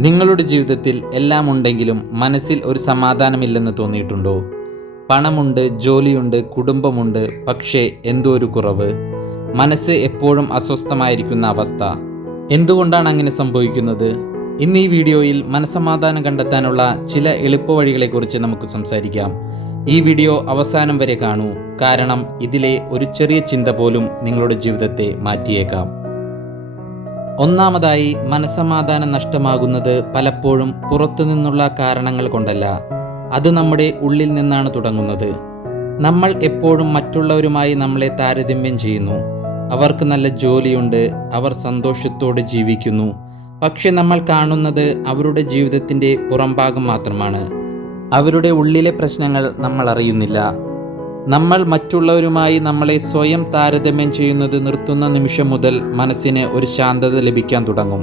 നിങ്ങളുടെ ജീവിതത്തിൽ എല്ലാം ഉണ്ടെങ്കിലും മനസ്സിൽ ഒരു സമാധാനമില്ലെന്ന് തോന്നിയിട്ടുണ്ടോ? പണമുണ്ട്, ജോലിയുണ്ട്, കുടുംബമുണ്ട്, പക്ഷേ എന്തോ ഒരു കുറവ്. മനസ്സ് എപ്പോഴും അസ്വസ്ഥമായിരിക്കുന്ന അവസ്ഥ. എന്തുകൊണ്ടാണ് അങ്ങനെ സംഭവിക്കുന്നത്? ഇന്ന് ഈ വീഡിയോയിൽ മനസ്സമാധാനം കണ്ടെത്താനുള്ള ചില എളുപ്പവഴികളെക്കുറിച്ച് നമുക്ക് സംസാരിക്കാം. ഈ വീഡിയോ അവസാനം വരെ കാണൂ, കാരണം ഇതിലെ ഒരു ചെറിയ ചിന്ത പോലും നിങ്ങളുടെ ജീവിതത്തെ മാറ്റിയേക്കാം. ഒന്നാമതായി, മനസ്സമാധാനം നഷ്ടമാകുന്നത് പലപ്പോഴും പുറത്തുനിന്നുള്ള കാരണങ്ങൾ കൊണ്ടല്ല, അത് നമ്മുടെ ഉള്ളിൽ നിന്നാണ് തുടങ്ങുന്നത്. നമ്മൾ എപ്പോഴും മറ്റുള്ളവരുമായി നമ്മളെ താരതമ്യം ചെയ്യുന്നു. അവർക്ക് നല്ല ജോലിയുണ്ട്, അവർ സന്തോഷത്തോടെ ജീവിക്കുന്നു. പക്ഷെ നമ്മൾ കാണുന്നത് അവരുടെ ജീവിതത്തിൻ്റെ പുറംഭാഗം മാത്രമാണ്. അവരുടെ ഉള്ളിലെ പ്രശ്നങ്ങൾ നമ്മൾ അറിയുന്നില്ല. നമ്മൾ മറ്റുള്ളവരുമായി നമ്മളെ സ്വയം താരതമ്യം ചെയ്യുന്നത് നിർത്തുന്ന നിമിഷം മുതൽ മനസ്സിന് ഒരു ശാന്തത ലഭിക്കാൻ തുടങ്ങും.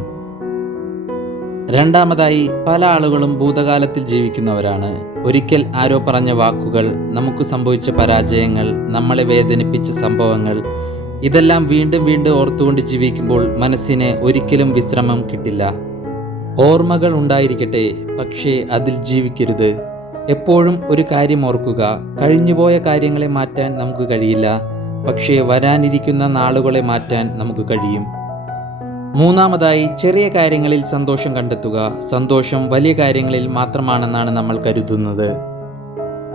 രണ്ടാമതായി, പല ആളുകളും ഭൂതകാലത്തിൽ ജീവിക്കുന്നവരാണ്. ഒരിക്കൽ ആരോ പറഞ്ഞ വാക്കുകൾ, നമുക്ക് സംഭവിച്ച പരാജയങ്ങൾ, നമ്മളെ വേദനിപ്പിച്ച സംഭവങ്ങൾ, ഇതെല്ലാം വീണ്ടും വീണ്ടും ഓർത്തുകൊണ്ട് ജീവിക്കുമ്പോൾ മനസ്സിന് ഒരിക്കലും വിശ്രമം കിട്ടില്ല. ഓർമ്മകൾ ഉണ്ടായിരിക്കട്ടെ, പക്ഷേ അതിൽ ജീവിക്കരുത്. എപ്പോഴും ഒരു കാര്യം ഓർക്കുക, കഴിഞ്ഞുപോയ കാര്യങ്ങളെ മാറ്റാൻ നമുക്ക് കഴിയില്ല, പക്ഷേ വരാനിരിക്കുന്ന നാളുകളെ മാറ്റാൻ നമുക്ക് കഴിയും. മൂന്നാമതായി, ചെറിയ കാര്യങ്ങളിൽ സന്തോഷം കണ്ടെത്തുക. സന്തോഷം വലിയ കാര്യങ്ങളിൽ മാത്രമാണെന്നാണ് നമ്മൾ കരുതുന്നത്.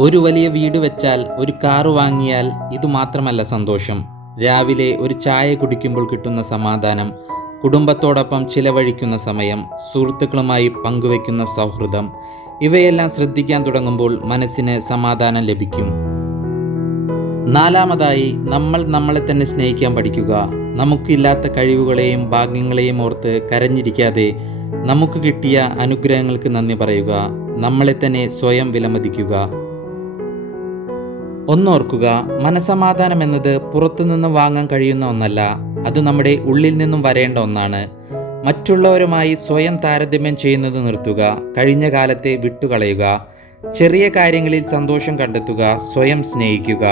ഒരു വലിയ വീട് വെച്ചാൽ, ഒരു കാറ് വാങ്ങിയാൽ ഇത് മാത്രമല്ല സന്തോഷം. രാവിലെ ഒരു ചായ കുടിക്കുമ്പോൾ കിട്ടുന്ന സമാധാനം, കുടുംബത്തോടൊപ്പം ചിലവഴിക്കുന്ന സമയം, സുഹൃത്തുക്കളുമായി പങ്കുവെക്കുന്ന സൗഹൃദം, ഇവയെല്ലാം ശ്രദ്ധിക്കാൻ തുടങ്ങുമ്പോൾ മനസ്സിന് സമാധാനം ലഭിക്കും. നാലാമതായി, നമ്മൾ നമ്മളെ തന്നെ സ്നേഹിക്കാൻ പഠിക്കുക. നമുക്കില്ലാത്ത കഴിവുകളെയും ഭാഗ്യങ്ങളെയും ഓർത്ത് കരഞ്ഞിരിക്കാതെ നമുക്ക് കിട്ടിയ അനുഗ്രഹങ്ങൾക്ക് നന്ദി പറയുക. നമ്മളെ തന്നെ സ്വയം വിലമതിക്കുക. ഒന്നോർക്കുക, മനസമാധാനം എന്നത് പുറത്തുനിന്ന് വാങ്ങാൻ കഴിയുന്ന ഒന്നല്ല, അത് നമ്മുടെ ഉള്ളിൽ നിന്നും വരേണ്ട ഒന്നാണ്. മറ്റുള്ളവരുമായി സ്വയം താരതമ്യം ചെയ്യുന്നത് നിർത്തുക. കഴിഞ്ഞ കാലത്തെ വിട്ടുകളയുക. ചെറിയ കാര്യങ്ങളിൽ സന്തോഷം കണ്ടെത്തുക. സ്വയം സ്നേഹിക്കുക.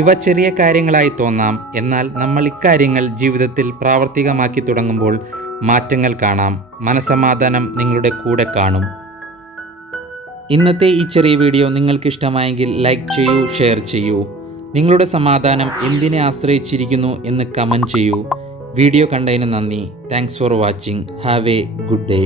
ഇവ ചെറിയ കാര്യങ്ങളായി തോന്നാം, എന്നാൽ നമ്മൾ ഇക്കാര്യങ്ങൾ ജീവിതത്തിൽ പ്രാവർത്തികമാക്കി തുടങ്ങുമ്പോൾ മാറ്റങ്ങൾ കാണാം. മനസമാധാനം നിങ്ങളുടെ കൂടെ കാണും. ഇന്നത്തെ ഈ ചെറിയ വീഡിയോ നിങ്ങൾക്ക് ഇഷ്ടമായെങ്കിൽ ലൈക്ക് ചെയ്യൂ, ഷെയർ ചെയ്യൂ. നിങ്ങളുടെ സമാധാനം എന്തിനെ ആശ്രയിച്ചിരിക്കുന്നു എന്ന് കമൻറ്റ് ചെയ്യൂ. വീഡിയോ കണ്ടതിന് നന്ദി. Thanks for watching. Have A good day.